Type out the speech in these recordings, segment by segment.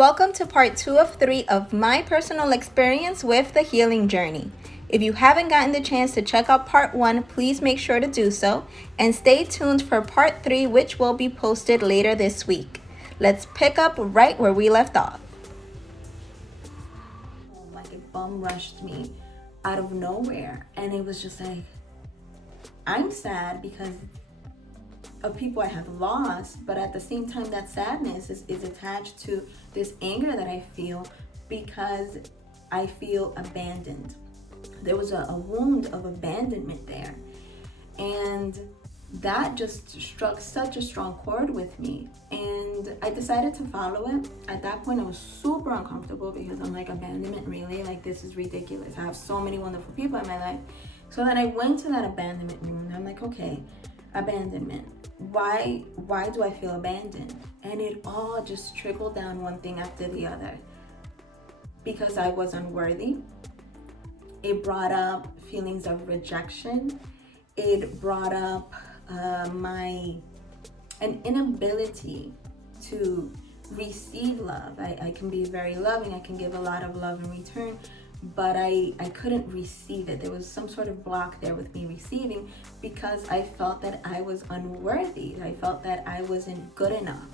Welcome to part 2 of 3 of my personal experience with the healing journey. If you haven't gotten the chance to check out part 1, please make sure to do so and stay tuned for part 3, which will be posted later this week. Let's pick up right where we left off. Like it bum rushed me out of nowhere, and it was just like, I'm sad because of people I have lost, but at the same time that sadness is attached to this anger that I feel because I feel abandoned. There was a wound of abandonment there, and that just struck such a strong chord with me, and I decided to follow it. At that point I was super uncomfortable because I'm like, abandonment, really? Like, this is ridiculous. I have so many wonderful people in my life. So then I went to that abandonment room. I'm like, okay, abandonment, why do I feel abandoned? And it all just trickled down one thing after the other. Because I was unworthy. It brought up feelings of rejection. It brought up an inability to receive love. I can be very loving, I can give a lot of love in return, but I couldn't receive it. There was some sort of block there with me receiving because I felt that I was unworthy. I felt that I wasn't good enough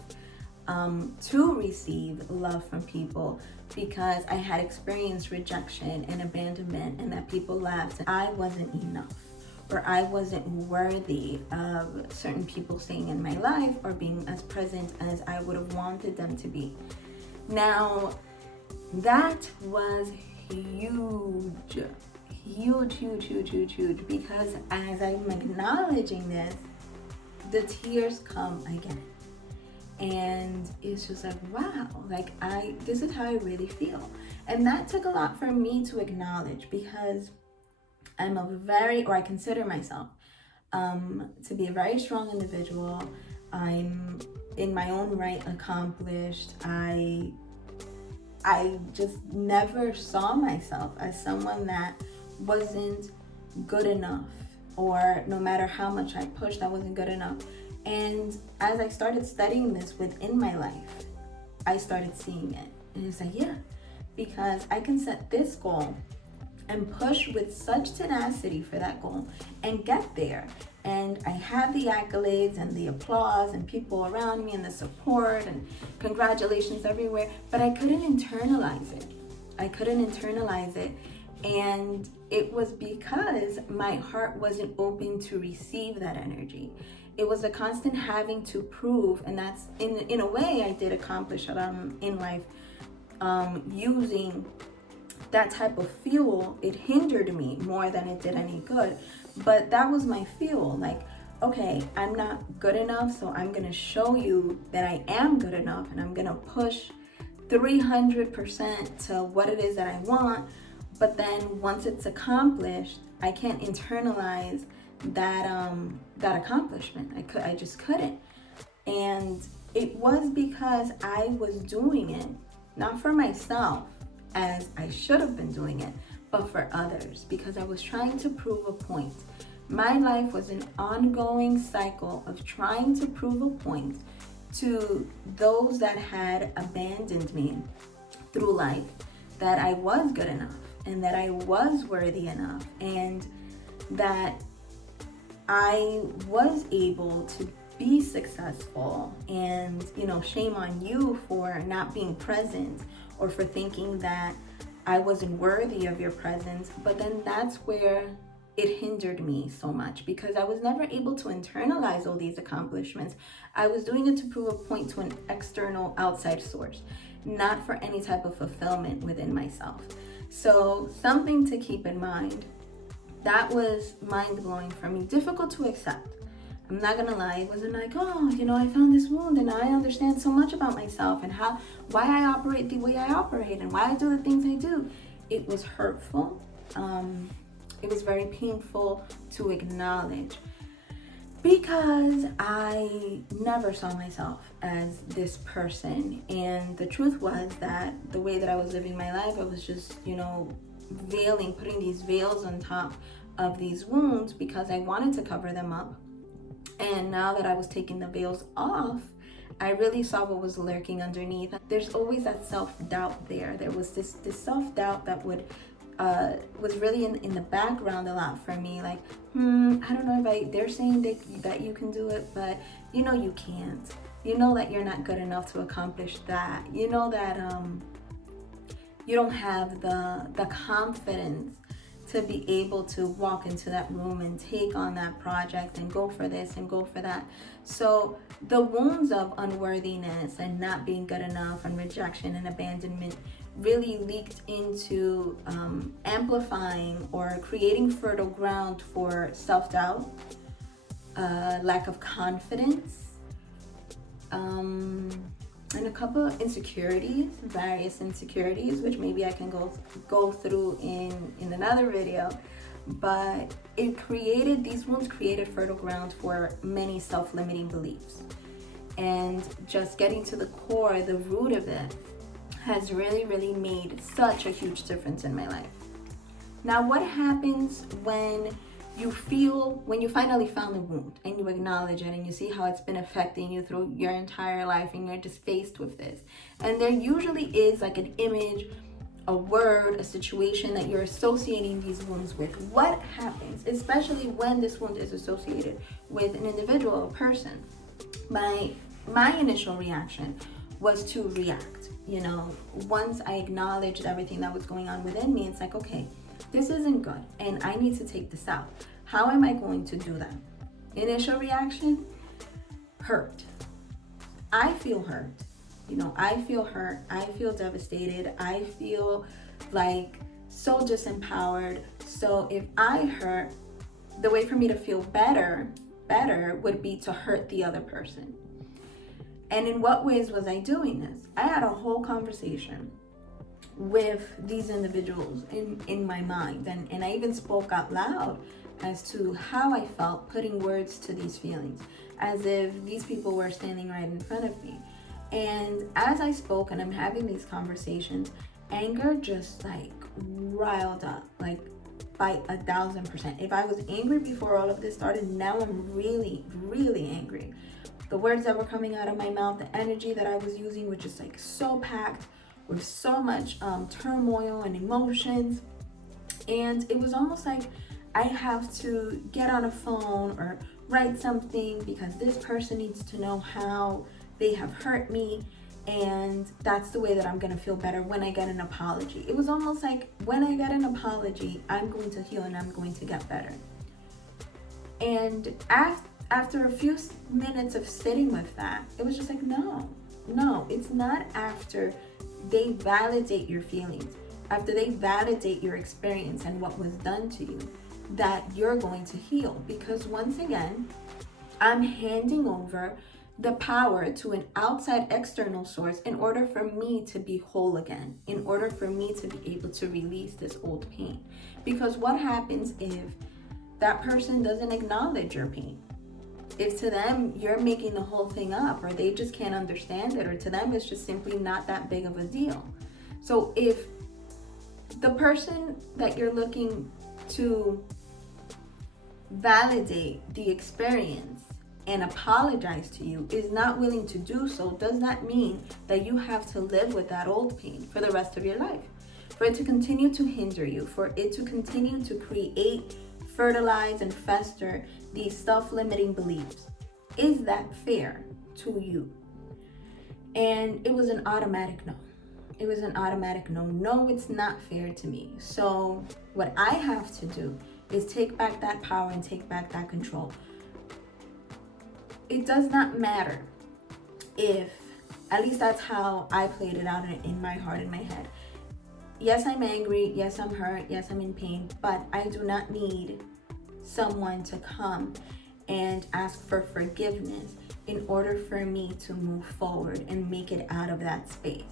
to receive love from people because I had experienced rejection and abandonment, and that people left. I wasn't enough, or I wasn't worthy of certain people staying in my life or being as present as I would have wanted them to be. Now, that was huge, because as I'm acknowledging this, the tears come again. And it's just like, wow, like this is how I really feel. And that took a lot for me to acknowledge, because I consider myself to be a very strong individual. I'm in my own right accomplished. I just never saw myself as someone that wasn't good enough, or no matter how much I pushed, I wasn't good enough. And as I started studying this within my life, I started seeing it. And it's like, yeah, because I can set this goal and push with such tenacity for that goal and get there. And I have the accolades and the applause and people around me and the support and congratulations everywhere, but I couldn't internalize it. And it was because my heart wasn't open to receive that energy. It was a constant having to prove, and that's in a way I did accomplish in life, using that type of fuel. It hindered me more than it did any good. But that was my fuel. Like, okay, I'm not good enough, so I'm gonna show you that I am good enough, and I'm gonna push 300% to what it is that I want. But then once it's accomplished, I can't internalize that accomplishment. I just couldn't. And it was because I was doing it not for myself, as I should have been doing it, but for others, because I was trying to prove a point. My life was an ongoing cycle of trying to prove a point to those that had abandoned me through life, that I was good enough, and that I was worthy enough, and that I was able to be successful. And, shame on you for not being present, or for thinking that I wasn't worthy of your presence. But then that's where it hindered me so much, because I was never able to internalize all these accomplishments. I was doing it to prove a point to an external outside source, not for any type of fulfillment within myself. So something to keep in mind. That was mind-blowing for me, difficult to accept. I'm not gonna lie, it wasn't like, oh, I found this wound and I understand so much about myself and why I operate the way I operate and why I do the things I do. It was hurtful. It was very painful to acknowledge, because I never saw myself as this person. And the truth was that the way that I was living my life, I was just, putting these veils on top of these wounds because I wanted to cover them up. And now that I was taking the veils off, I really saw what was lurking underneath. There's always that self-doubt there. There was this self-doubt that was really in the background a lot for me. Like, I don't know if they're saying that you can do it, but you know you can't. You know that you're not good enough to accomplish that. You know that you don't have the confidence to be able to walk into that room and take on that project and go for this and go for that. So the wounds of unworthiness and not being good enough and rejection and abandonment really leaked into amplifying or creating fertile ground for self-doubt, lack of confidence, and a couple of insecurities, various insecurities, which maybe I can go through in another video. But these wounds created fertile ground for many self-limiting beliefs. And just getting to the core, the root of it, has really made such a huge difference in my life. Now, what happens when you finally found the wound and you acknowledge it and you see how it's been affecting you through your entire life and you're just faced with this? And there usually is like an image, a word, a situation that you're associating these wounds with. What happens, especially when this wound is associated with an individual, a person? My initial reaction was to react. Once I acknowledged everything that was going on within me, it's like, okay, this isn't good and I need to take this out. How am I going to do that? Initial reaction, hurt. I feel hurt. I feel hurt. I feel devastated. I feel like so disempowered. So if I hurt, the way for me to feel better would be to hurt the other person. And in what ways was I doing this? I had a whole conversation with these individuals in my mind, and I even spoke out loud as to how I felt, putting words to these feelings as if these people were standing right in front of me. And as I spoke and I'm having these conversations, anger just like riled up, like by 1,000%. If I was angry before all of this started, now I'm really angry. The words that were coming out of my mouth, the energy that I was using was just like so packed with so much turmoil and emotions. And it was almost like I have to get on a phone or write something because this person needs to know how they have hurt me, and that's the way that I'm gonna feel better when I get an apology. It was almost like when I get an apology, I'm going to heal and I'm going to get better. And after a few minutes of sitting with that, it was just like, no, it's not after they validate your feelings, after they validate your experience and what was done to you, that you're going to heal. Because once again, I'm handing over the power to an outside external source in order for me to be whole again, in order for me to be able to release this old pain. Because what happens if that person doesn't acknowledge your pain? If to them you're making the whole thing up, or they just can't understand it, or to them it's just simply not that big of a deal. So if the person that you're looking to validate the experience and apologize to you is not willing to do so, does that mean that you have to live with that old pain for the rest of your life? For it to continue to hinder you, for it to continue to create, fertilize, and fester these self-limiting beliefs. Is that fair to you? And it was an automatic no. It was an automatic no. No, it's not fair to me. So what I have to do is take back that power and take back that control. It does not matter if, at least that's how I played it out in my heart, in my head. Yes, I'm angry. Yes, I'm hurt. Yes, I'm in pain. But I do not need someone to come and ask for forgiveness in order for me to move forward and make it out of that space.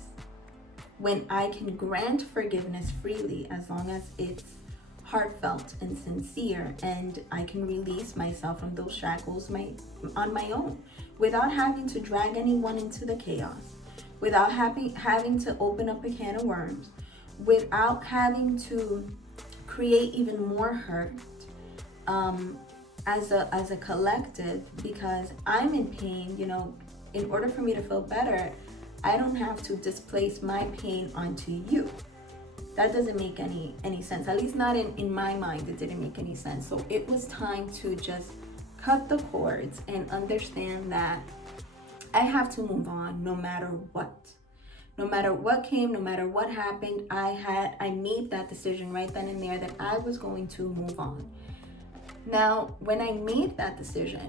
When I can grant forgiveness freely, as long as it's heartfelt and sincere, and I can release myself from those shackles on my own, without having to drag anyone into the chaos, without having to open up a can of worms, without having to create even more hurt as a collective, because I'm in pain. in order for me to feel better, I don't have to displace my pain onto you. That doesn't make any sense. At least not in my mind, it didn't make any sense. So it was time to just cut the cords and understand that I have to move on no matter what. No matter what came, no matter what happened, I made that decision right then and there that I was going to move on. Now, when I made that decision,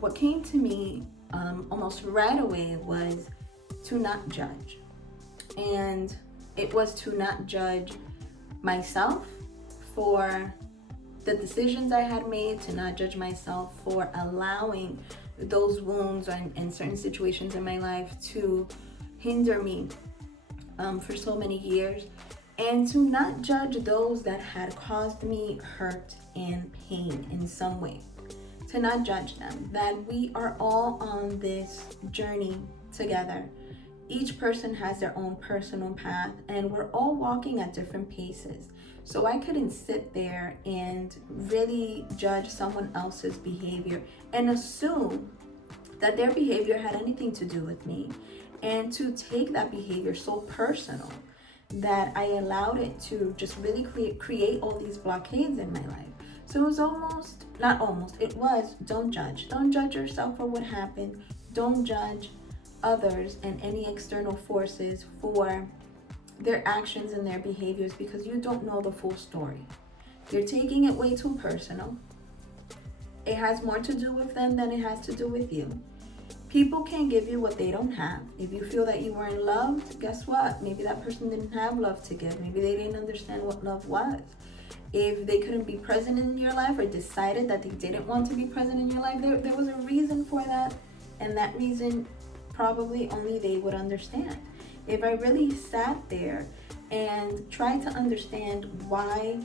what came to me almost right away was to not judge. And it was to not judge myself for the decisions I had made, to not judge myself for allowing those wounds and certain situations in my life to hinder me for so many years, and to not judge those that had caused me hurt and pain in some way. To not judge them, that we are all on this journey together. Each person has their own personal path, and we're all walking at different paces. So I couldn't sit there and really judge someone else's behavior and assume that their behavior had anything to do with me, and to take that behavior so personal that I allowed it to just really create all these blockades in my life. So it was it was, don't judge. Don't judge yourself for what happened. Don't judge others and any external forces for their actions and their behaviors, because you don't know the full story. You're taking it way too personal. It has more to do with them than it has to do with you. People can't give you what they don't have. If you feel that you weren't loved, guess what? Maybe that person didn't have love to give. Maybe they didn't understand what love was. If they couldn't be present in your life, or decided that they didn't want to be present in your life, there was a reason for that. And that reason, probably only they would understand. If I really sat there and tried to understand why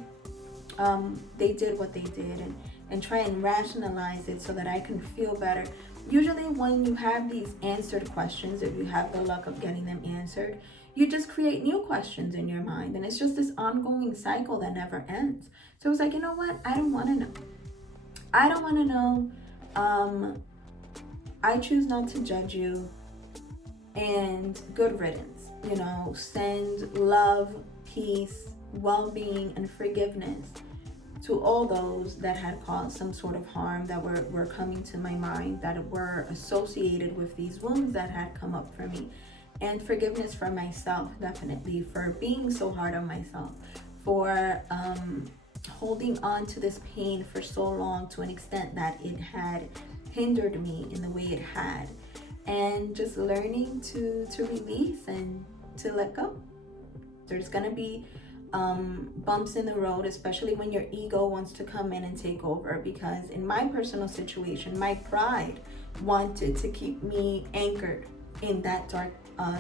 they did what they did, and try and rationalize it so that I can feel better. Usually when you have these answered questions, if you have the luck of getting them answered, you just create new questions in your mind, and it's just this ongoing cycle that never ends. So I was like, you know what? I don't want to know. I don't want to know. I choose not to judge you, and good riddance. Send love, peace, well-being, and forgiveness to all those that had caused some sort of harm, that were coming to my mind, that were associated with these wounds that had come up for me. And forgiveness for myself, definitely, for being so hard on myself, for holding on to this pain for so long, to an extent that it had hindered me in the way it had. And just learning to release and to let go. There's gonna be bumps in the road, especially when your ego wants to come in and take over, because in my personal situation, my pride wanted to keep me anchored in that dark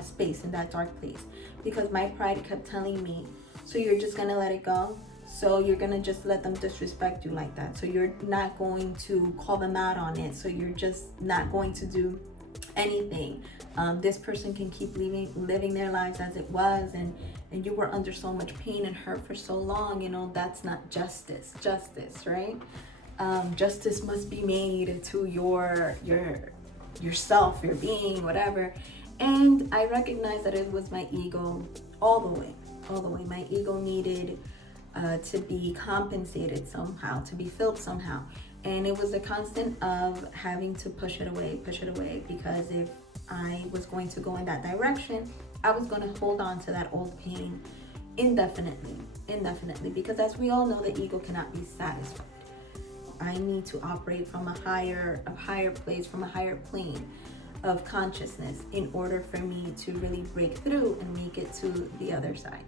space, in that dark place, because my pride kept telling me, so you're just gonna let it go? So you're gonna just let them disrespect you like that? So you're not going to call them out on it? So you're just not going to do anything? This person can keep living their lives as it was, and you were under so much pain and hurt for so long. That's not justice, right? Justice must be made to yourself, your being, whatever. And I recognized that it was my ego all the way. My ego needed to be compensated somehow, to be filled somehow. And it was a constant of having to push it away, because if I was going to go in that direction, I was going to hold on to that old pain indefinitely, because as we all know, the ego cannot be satisfied. I need to operate from a higher place, from a higher plane of consciousness, in order for me to really break through and make it to the other side.